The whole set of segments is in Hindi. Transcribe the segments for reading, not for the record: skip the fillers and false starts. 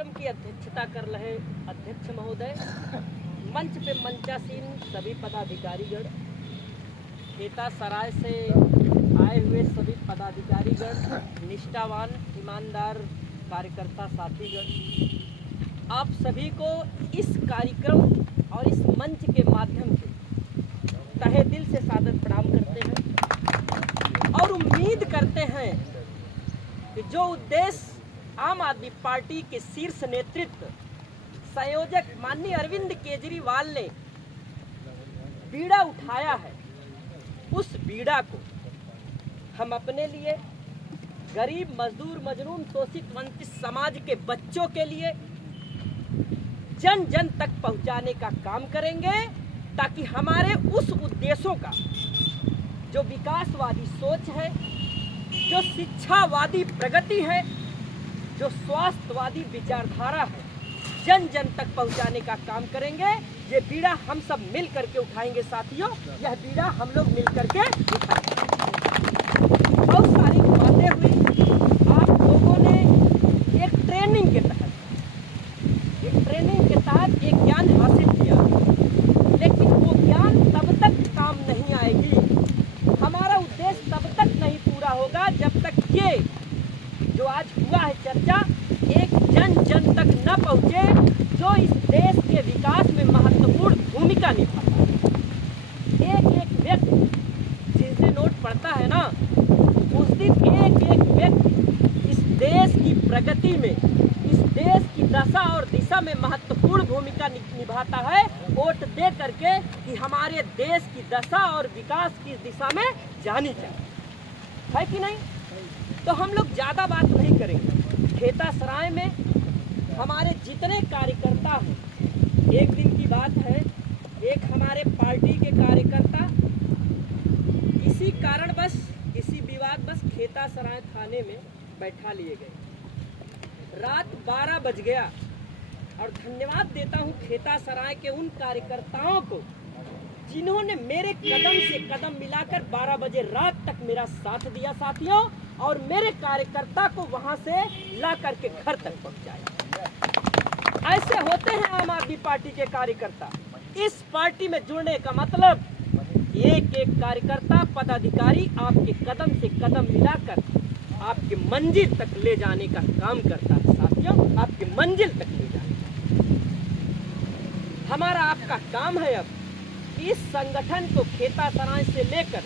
कार्यक्रम की अध्यक्षता कर रहे अध्यक्ष महोदय, मंच पे मंचासीन सभी पदाधिकारीगण, खेता सराय से आए हुए सभी पदाधिकारीगण, निष्ठावान ईमानदार कार्यकर्ता साथीगण, आप सभी को इस कार्यक्रम और इस मंच के माध्यम से तहे दिल से सादर प्रणाम करते हैं और उम्मीद करते हैं कि जो उद्देश्य आम आदमी पार्टी के शीर्ष नेतृत्व संयोजक माननीय अरविंद केजरीवाल ने बीड़ा उठाया है, उस बीड़ा को हम अपने लिए, गरीब मजदूर मजलूम शोषित वंचित समाज के बच्चों के लिए जन जन तक पहुंचाने का काम करेंगे, ताकि हमारे उस उद्देश्यों का जो विकासवादी सोच है, जो शिक्षावादी प्रगति है, जो स्वास्थ्यवादी विचारधारा है, जन जन तक पहुंचाने का काम करेंगे। ये बीड़ा हम सब मिल करके उठाएंगे साथियों, यह बीड़ा हम लोग मिल करके उठाएंगे। बहुत सारी बातें हुई, आप लोगों ने एक ट्रेनिंग के तहत एक ज्ञान हासिल किया, लेकिन वो ज्ञान तब तक काम नहीं आएगी, हमारा उद्देश्य तब तक नहीं पूरा होगा जब तक ये जो आज हुआ है चर्चा एक जन जन तक न पहुँचे, जो इस देश के विकास में महत्वपूर्ण भूमिका निभाता है। एक एक व्यक्ति जिस दिन नोट पड़ता है ना, उस दिन एक एक व्यक्ति इस देश की प्रगति में, इस देश की दशा और दिशा में महत्वपूर्ण भूमिका निभाता है, वोट दे करके कि हमारे देश की दशा और विकास की दिशा में जानी चाहिए, है कि नहीं? तो हम लोग ज़्यादा बात नहीं करेंगे। खेता सराय में हमारे जितने कार्यकर्ता हैं, एक दिन की बात है, एक हमारे पार्टी के कार्यकर्ता किसी कारणवश, किसी विवादवश खेता सराय थाने में बैठा लिए गए। रात 12 बज गया और धन्यवाद देता हूं खेता सराय के उन कार्यकर्ताओं को जिन्होंने मेरे कदम से कदम मिलाकर 12 बजे रात तक मेरा साथ दिया साथियों, और मेरे कार्यकर्ता को वहां से ला करके घर तक पहुंचाया। ऐसे होते हैं आम आदमी पार्टी के कार्यकर्ता। इस पार्टी में जुड़ने का मतलब एक एक कार्यकर्ता पदाधिकारी आपके कदम से कदम मिलाकर आपके मंजिल तक ले जाने का काम करता है साथियों, आपके मंजिल तक ले जाने का। हमारा आपका काम है अब इस संगठन को खेता सराय से लेकर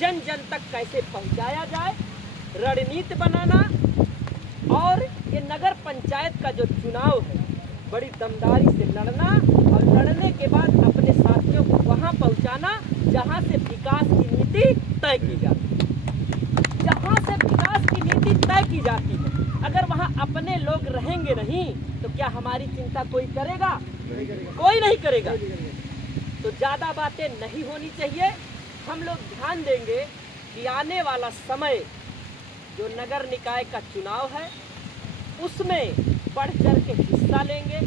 जन जन तक कैसे पहुंचाया जाए, रणनीति बनाना, और ये नगर पंचायत का जो चुनाव है बड़ी दमदारी से लड़ना, और लड़ने के बाद अपने साथियों को वहां पहुंचाना जहां से विकास की नीति तय की जाती है। जहां से विकास की नीति तय की जाती है, अगर वहां अपने लोग रहेंगे नहीं तो क्या हमारी चिंता कोई करेगा? कोई नहीं करेगा। तो ज़्यादा बातें नहीं होनी चाहिए। हम लोग ध्यान देंगे कि आने वाला समय जो नगर निकाय का चुनाव है उसमें बढ़ चढ़ के हिस्सा लेंगे,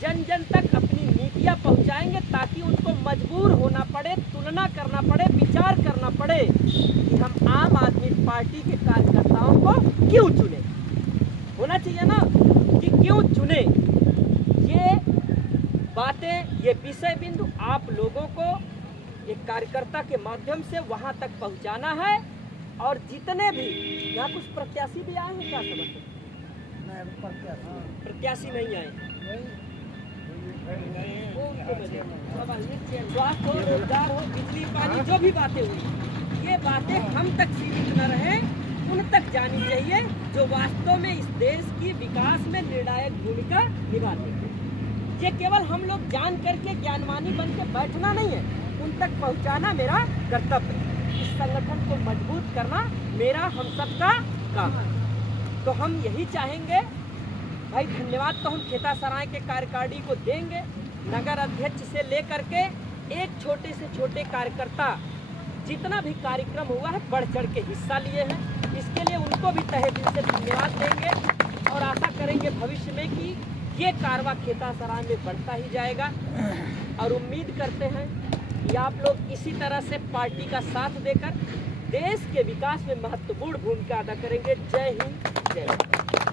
जन जन तक अपनी नीतियां पहुंचाएंगे, ताकि उनको मजबूर होना पड़े, तुलना करना पड़े, विचार करना पड़े कि हम आम आदमी पार्टी के कार्यकर्ताओं को क्यों चुने। होना चाहिए ना कि क्यों चुने। ये बातें, ये विषय बिंदु आप लोगों को एक कार्यकर्ता के माध्यम से वहां तक पहुंचाना है। और जितने भी यहाँ कुछ प्रत्याशी भी आए हैं, क्या समझते? प्रत्याशी नहीं आए, स्वास्थ्य हो, रोजगार हो, बिजली पानी, जो भी बातें हुई, ये बातें हम तक सीमित न रहे, उन तक जानी चाहिए जो वास्तव में इस देश की विकास में निर्णायक भूमिका निभाते हैं। ये केवल हम लोग जान करके ज्ञानवानी बन के बैठना नहीं है, उन तक पहुंचाना मेरा कर्तव्य है। इस संगठन को मजबूत करना मेरा, हम सबका काम है। तो हम यही चाहेंगे भाई, धन्यवाद तो हम खेता सराय के कार्यकारिणी को देंगे, नगर अध्यक्ष से लेकर के एक छोटे से छोटे कार्यकर्ता जितना भी कार्यक्रम हुआ है बढ़ चढ़ के हिस्सा लिए हैं, इसके लिए उनको भी तहे दिल से धन्यवाद देंगे, और आशा करेंगे भविष्य में कि ये कारवा खेता सराय में बढ़ता ही जाएगा। और उम्मीद करते हैं कि आप लोग इसी तरह से पार्टी का साथ देकर देश के विकास में महत्वपूर्ण भूमिका अदा करेंगे। जय हिंद, जय भारत।